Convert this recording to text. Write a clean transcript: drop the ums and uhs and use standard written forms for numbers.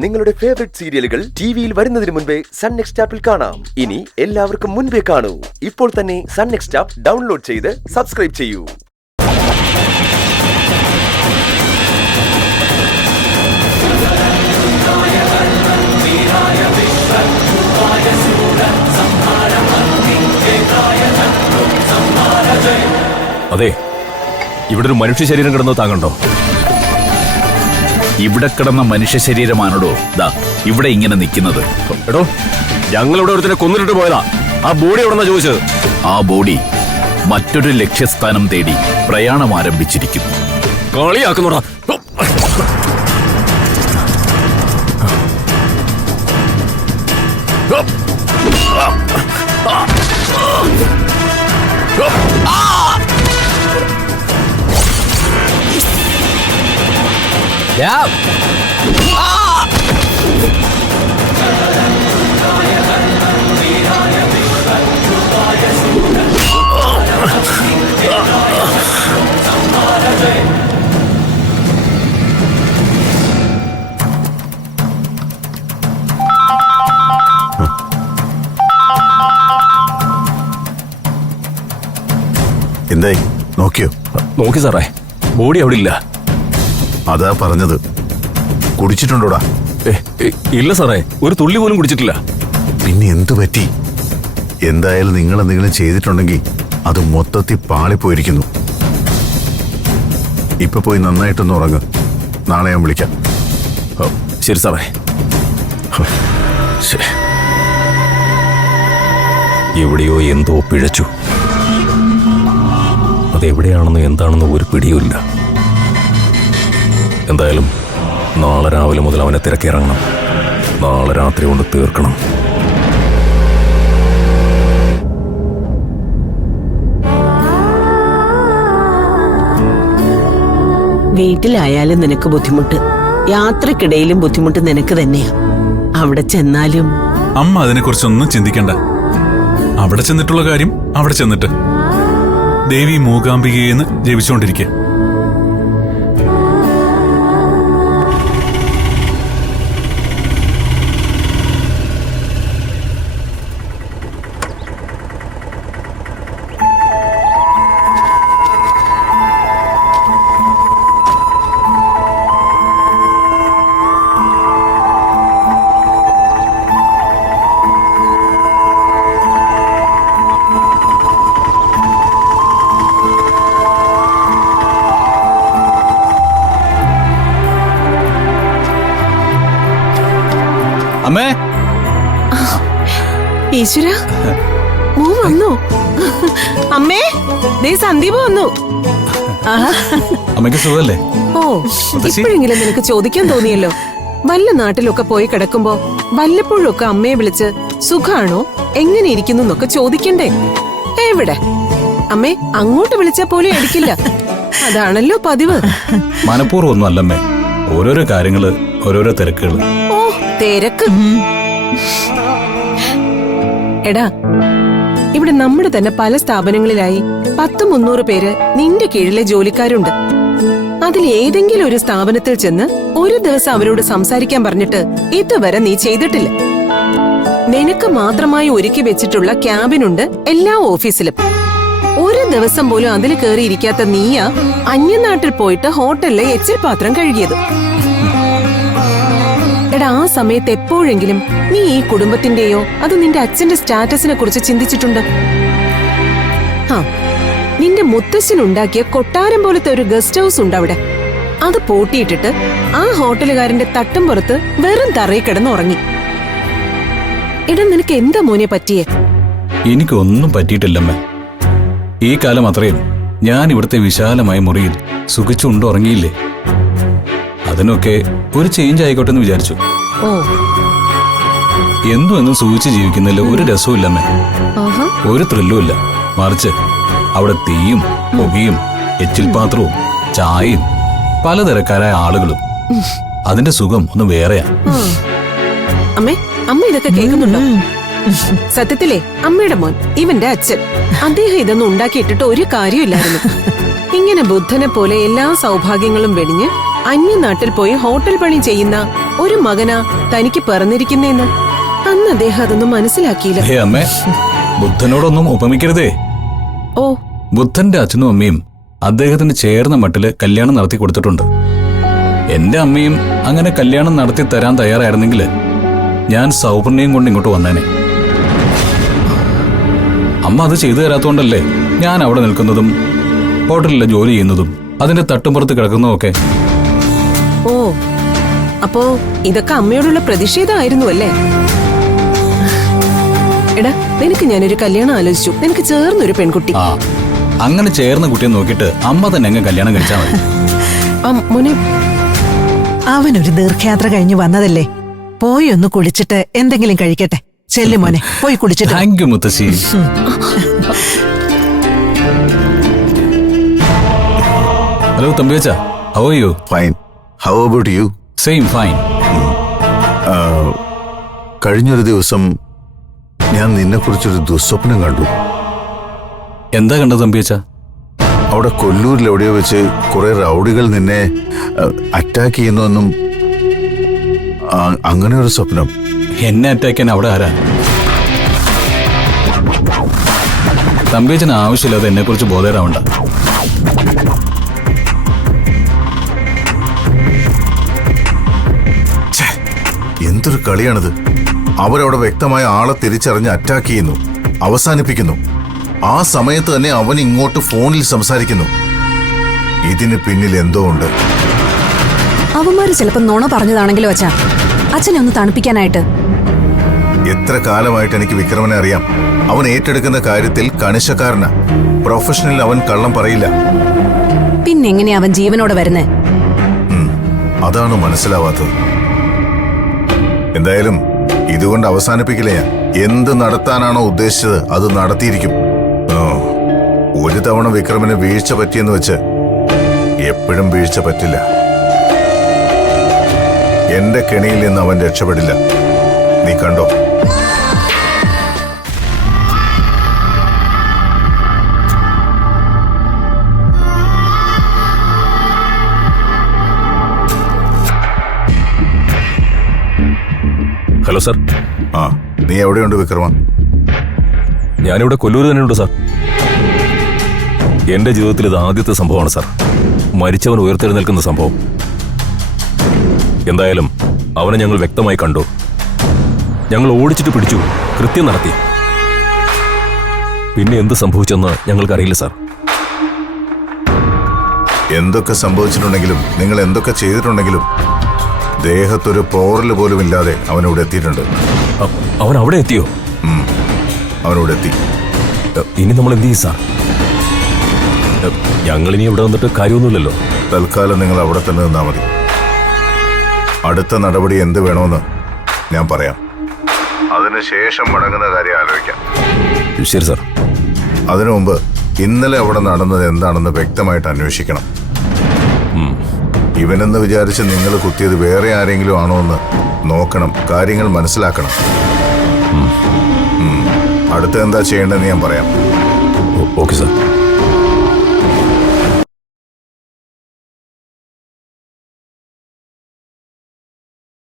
നിങ്ങളുടെ ഫേവറേറ്റ് സീരിയലുകൾ ടിവിയിൽ വരുന്നതിന് മുൻപേ സൺ നെക്സ്റ്റ് ആപ്പിൽ കാണാം. ഇനി എല്ലാവർക്കും മുൻപേ കാണൂ. ഇപ്പോൾ തന്നെ സൺ നെക്സ്റ്റ് ആപ്പ് ഡൗൺലോഡ് ചെയ്ത് സബ്സ്ക്രൈബ് ചെയ്യൂ. അതെ, ഇവിടെ ഒരു മനുഷ്യ ശരീരം കിടന്നത് താങ്കണ്ടോ? ഇവിടെ കിടന്ന മനുഷ്യ ശരീരമാണോ ദാ ഇവിടെ ഇങ്ങനെ നിൽക്കുന്നത്? എടോ, ഞങ്ങളിവിടെ ഒരുത്തിനെ കൊന്നിട്ട് പോയതാ. ആ ബോഡി എവിടെന്നാ ചോദിച്ചത്? ആ ബോഡി മറ്റൊരു ലക്ഷ്യസ്ഥാനം തേടി പ്രയാണം ആരംഭിച്ചിരിക്കുന്നു. കളിയാക്കുന്നോടാ. എന്തായി നോക്കിയോ? നോക്കി സാറേ, ബോഡി അവിടെ ഇല്ല. അതാ പറഞ്ഞത്. കുടിച്ചിട്ടുണ്ടോടാ? ഇല്ല സാറേ, ഒരു തുള്ളി പോലും കുടിച്ചിട്ടില്ല. പിന്നെ എന്തു പറ്റി? എന്തായാലും നിങ്ങൾ എന്തെങ്കിലും ചെയ്തിട്ടുണ്ടെങ്കിൽ അത് മൊത്തത്തിൽ പാളിപ്പോയിരിക്കുന്നു. ഇപ്പൊ പോയി നന്നായിട്ടൊന്ന് ഉറങ്ങ്. നാളെ ഞാൻ വിളിക്കാം. ശരി സാറേ. എവിടെയോ എന്തോ പിഴച്ചു. അതെവിടെയാണെന്നോ എന്താണെന്നോ ഒരു പിടിയുമില്ല. എന്തായാലും നാളെ രാവിലെ മുതൽ അവനെ തിരക്കിറങ്ങണം. നാളെ രാത്രി കൊണ്ട് തീർക്കണം. വീട്ടിലായാലും നിനക്ക് ബുദ്ധിമുട്ട്, യാത്രക്കിടയിലും ബുദ്ധിമുട്ട് നിനക്ക് തന്നെയാ. അവിടെ ചെന്നാലും അമ്മ അതിനെക്കുറിച്ചൊന്നും ചിന്തിക്കണ്ട. അവിടെ ചെന്നിട്ടുള്ള കാര്യം അവിടെ ചെന്നിട്ട് ദേവി മൂകാംബികയെന്ന് ജപിച്ചുകൊണ്ടിരിക്കെ. അമ്മേ, ഈശ്വര, മോ വന്നു. അമ്മേ, ദേ സന്ദീപ് വന്നു. അമ്മയ്ക്ക് സുഖല്ലേ? ഓ, ഇപ്പോഴെങ്കിലും നിനക്ക് ചോദിക്കാൻ തോന്നിയല്ലോ. വല്ല നാട്ടിലൊക്കെ പോയി കിടക്കുമ്പോ വല്ലപ്പോഴും ഒക്കെ അമ്മയെ വിളിച്ച് സുഖാണോ, എങ്ങനെ ഇരിക്കുന്നു എന്നൊക്കെ ചോദിക്കണ്ടേ? എവിടെ അമ്മേ, അങ്ങോട്ട് വിളിച്ചാ പോലും എടുക്കില്ല. അതാണല്ലോ പതിവ്. മനഃപൂർവ്വം ഒന്നും അല്ലമ്മേ, ഓരോരോ കാര്യങ്ങള്, ഓരോരോ തിരക്കുകള്. ഓ, തിരക്ക്. എടാ, ഇവിടെ നമ്മുടെ തന്നെ പല സ്ഥാപനങ്ങളിലായി 100-300 പേര് നിന്റെ കീഴിലെ ജോലിക്കാരുണ്ട്. അതിൽ ഏതെങ്കിലും ഒരു സ്ഥാപനത്തിൽ ചെന്ന് ഒരു ദിവസം അവരോട് സംസാരിക്കാൻ പറഞ്ഞിട്ട് ഇതുവരെ നീ ചെയ്തിട്ടില്ല. നിനക്ക് മാത്രമായി ഒരുക്കി വെച്ചിട്ടുള്ള ക്യാബിനുണ്ട് എല്ലാ ഓഫീസിലും. ഒരു ദിവസം പോലും അതിൽ കയറിയിരിക്കാത്ത നീയാ അന്യനാട്ടിൽ പോയിട്ട് ഹോട്ടലിലെ എച്ചിൽ പാത്രം കഴുകിയത്. എടാ, ആ സമയത്ത് എപ്പോഴെങ്കിലും നീ ഈ കുടുംബത്തിന്റെയോ അത് നിന്റെ അച്ഛന്റെ സ്റ്റാറ്റസിനെ കുറിച്ച് ചിന്തിച്ചിട്ടുണ്ട്? നിന്റെ മുത്തശ്ശനുണ്ടാക്കിയ കൊട്ടാരം പോലത്തെ ഒരു ഗസ്റ്റ് ഹൗസ് ഉണ്ട് അവിടെ. അത് പൂട്ടിയിട്ടിട്ട് ആ ഹോട്ടലുകാരന്റെ തട്ടും പുറത്ത് വെറും തറയിൽ കിടന്നുറങ്ങി. എടാ, നിനക്ക് എന്താ മോനെ പറ്റിയേ? എനിക്കൊന്നും പറ്റിയിട്ടില്ലമ്മേ. ഈ കാലം അത്രയും ഞാൻ ഇവിടുത്തെ വിശാലമായ മുറിയിൽ സുഖിച്ചുണ്ടുറങ്ങിയില്ലേ. അതിനൊക്കെ ഒരു ചേഞ്ച് ആയിക്കോട്ടെ എന്ന് വിചാരിച്ചു. ഓ, എന്നും സൂചിച്ച് ജീവിക്കുന്നതിൽ ഒരു രസവുമില്ലമ്മേ. ഒരു ത്രില്ലും ഇല്ല. മറിച്ച് അവിടെ തീയും പുകയും എച്ചിൽ പാത്രവും ചായയും പലതരക്കാരായ ആളുകളും. അതിന്റെ സുഖം ഒന്ന് വേറെയാ. അമ്മേ, അമ്മ ഇതൊക്കെ കേൾക്കുന്നുണ്ടോ? സത്യത്തിലേ അമ്മയുടെ മോൻ, ഇവന്റെ അച്ഛൻ, അദ്ദേഹം ഇതൊന്നും ഉണ്ടാക്കിയിട്ടിട്ട് ഒരു കാര്യമില്ലായിരുന്നു. ഇങ്ങനെ ബുദ്ധനെ പോലെ എല്ലാ സൗഭാഗ്യങ്ങളും വെടിഞ്ഞ് അന്യനാട്ടിൽ പോയി ഹോട്ടൽ പണി ചെയ്യുന്ന ഒരു മകനാ തനിക്ക് പിറന്നിരിക്കുന്നേന്ന് അന്ന് അദ്ദേഹം അതൊന്നും മനസ്സിലാക്കിയില്ല. ഹേ അമ്മേ, ബുദ്ധനോടൊന്നും ഉപമിക്കരുതേ. ഓ, ബുദ്ധന്റെ അച്ഛനും അമ്മയും അദ്ദേഹത്തിന് ചേർന്ന മട്ടില് കല്യാണം നടത്തി കൊടുത്തിട്ടുണ്ട്. എന്റെ അമ്മയും അങ്ങനെ കല്യാണം നടത്തി തരാൻ തയ്യാറായിരുന്നെങ്കിൽ ഞാൻ സൗപർണിയും കൊണ്ട് ഇങ്ങോട്ട് വന്നേനെ. അമ്മ അത് ചെയ്തു തരാത്തോണ്ടല്ലേ ഞാൻ അവിടെ നിൽക്കുന്നതും ഹോട്ടലിലെ ജോലി ചെയ്യുന്നതും അതിന്റെ തട്ടുംപുറത്ത് കിടക്കുന്നതൊക്കെ. ഓ, അപ്പോ ഇതൊക്കെ അമ്മയോടുള്ള പ്രതിഷേധമായിരുന്നു അല്ലേ? എടാ, നിനക്ക് ഞാനൊരു കല്യാണം ആലോചിച്ചു. നിനക്ക് ചേർന്നൊരു പെൺകുട്ടി. ആ, അങ്ങനെ ചേർന്ന കുട്ടിയെ നോക്കിയിട്ട് അമ്മ തന്നെ അങ്ങ് കല്യാണം കഴിച്ചാൽ മതി. മോനെ, അവനൊരു ദീർഘയാത്ര കഴിഞ്ഞു വന്നതല്ലേ, പോയി ഒന്ന് കുളിച്ചിട്ട് എന്തെങ്കിലും കഴിക്കട്ടെ. ചെല്ലു മോനെ, പോയി കുളിച്ചിട്ട്. താങ്ക് യു മുത്തശ്ശി. ഹലോ തമ്പിയച്ച, how are you? Fine. How about you? Same fine. കഴിഞ്ഞൊരു ദിവസം ഞാൻ നിന്നെക്കുറിച്ചൊരു ദുസ്വപ്നം കണ്ടു. എന്താ കണ്ടത് തമ്പിയച്ച? അവിടെ കൊല്ലൂരിൽ എവിടെയോ വെച്ച് കുറെ റൗഡികൾ നിന്നെ അറ്റാക്ക് ചെയ്യുന്നുവെന്നും അങ്ങനെ ഒരു സ്വപ്നം. എന്നെ അറ്റാക്ക് ചെയ്യാൻ അവിടെ ആരാ? തമ്പിയച്ചന് ആവശ്യമില്ലാതെ എന്നെ കുറിച്ച് ബോധേരാവണ്ട. എന്തൊരു കളിയാണിത്! അവരവിടെ വ്യക്തമായ ആളെ തിരിച്ചറിഞ്ഞ് അറ്റാക്ക് ചെയ്യുന്നു, അവസാനിപ്പിക്കുന്നു. ആ സമയത്ത് തന്നെ അവൻ ഇങ്ങോട്ട് ഫോണിൽ സംസാരിക്കുന്നു. ഇതിന് പിന്നിൽ എന്തോ ഉണ്ട്. അവന്മാര് ചിലപ്പോ നുണ പറഞ്ഞതാണെങ്കിലും അച്ഛാ, അച്ഛനെ ഒന്ന് തണുപ്പിക്കാനായിട്ട്. എത്ര കാലമായിട്ട് എനിക്ക് വിക്രമനെ അറിയാം. അവൻ ഏറ്റെടുക്കുന്ന കാര്യത്തിൽ കണിശക്കാരനാ. പ്രൊഫഷണൽ അവൻ കള്ളം പറയില്ല. പിന്നെങ്ങനെയാ അവൻ ജീവനോടെ വരുന്നേ? അതാണ് മനസ്സിലാവാത്തത്. എന്തായാലും ഇതുകൊണ്ട് അവസാനിപ്പിക്കില്ല ഞാൻ. എന്ത് നടത്താനാണോ ഉദ്ദേശിച്ചത് അത് നടത്തിയിരിക്കും. ഒരു തവണ വിക്രമന് വീഴ്ച പറ്റിയെന്ന് വെച്ച് എപ്പോഴും വീഴ്ച പറ്റില്ല. എന്റെ കെണിയിൽ നിന്ന് അവൻ രക്ഷപ്പെടില്ല. നീ കണ്ടോ? Hello sir. ആ, നീ എവിടെയുണ്ട് വിക്രമ? ഞാനിവിടെ കൊല്ലൂർ തന്നെയുണ്ട് സാർ. എന്റെ ജീവിതത്തിൽ ഇത് ആദ്യത്തെ സംഭവമാണ് സാർ, മരിച്ചവൻ ഉയർത്തെഴുന്നേൽക്കുന്ന സംഭവം. എന്തായാലും അവനെ ഞങ്ങൾ വ്യക്തമായി കണ്ടു. ഞങ്ങൾ ഓടിച്ചിട്ട് പിടിച്ചു, കൃത്യം നടത്തി. പിന്നെ എന്ത് സംഭവിച്ചെന്ന് ഞങ്ങൾക്കറിയില്ല സാർ. എന്തൊക്കെ സംഭവിച്ചിട്ടുണ്ടെങ്കിലും നിങ്ങൾ എന്തൊക്കെ ചെയ്തിട്ടുണ്ടെങ്കിലും ദേഹത്തൊരു പോറല് പോലും ഇല്ലാതെ അവനിവിടെ എത്തിയിട്ടുണ്ട്. അവൻ അവിടെ എത്തിയോ? അവനിവിടെ എത്തി. ഇനി നമ്മൾ എന്ത് ചെയ്യും സാർ? ഞങ്ങളിനി ഇവിടെ വന്നിട്ട് കാര്യമൊന്നുമില്ലല്ലോ. തൽക്കാലം നിങ്ങൾ അവിടെ തന്നെ നിന്നാൽ മതി. അടുത്ത നടപടി എന്ത് വേണമെന്ന് ഞാൻ പറയാം. അതിനുശേഷം മടങ്ങുന്ന കാര്യം ആലോചിക്കാം. ശരി സാർ. അതിനു മുമ്പ് ഇന്നലെ അവിടെ നടന്നത് എന്താണെന്ന് വ്യക്തമായിട്ട് അന്വേഷിക്കണം. ഇവനെന്ന് വിചാരിച്ച് നിങ്ങൾ കുത്തിയത് വേറെ ആരെങ്കിലും ആണോ എന്ന് നോക്കണം. കാര്യങ്ങൾ മനസ്സിലാക്കണം. അടുത്ത എന്താ ചെയ്യേണ്ടതെന്ന് ഞാൻ പറയാം. Okay sir.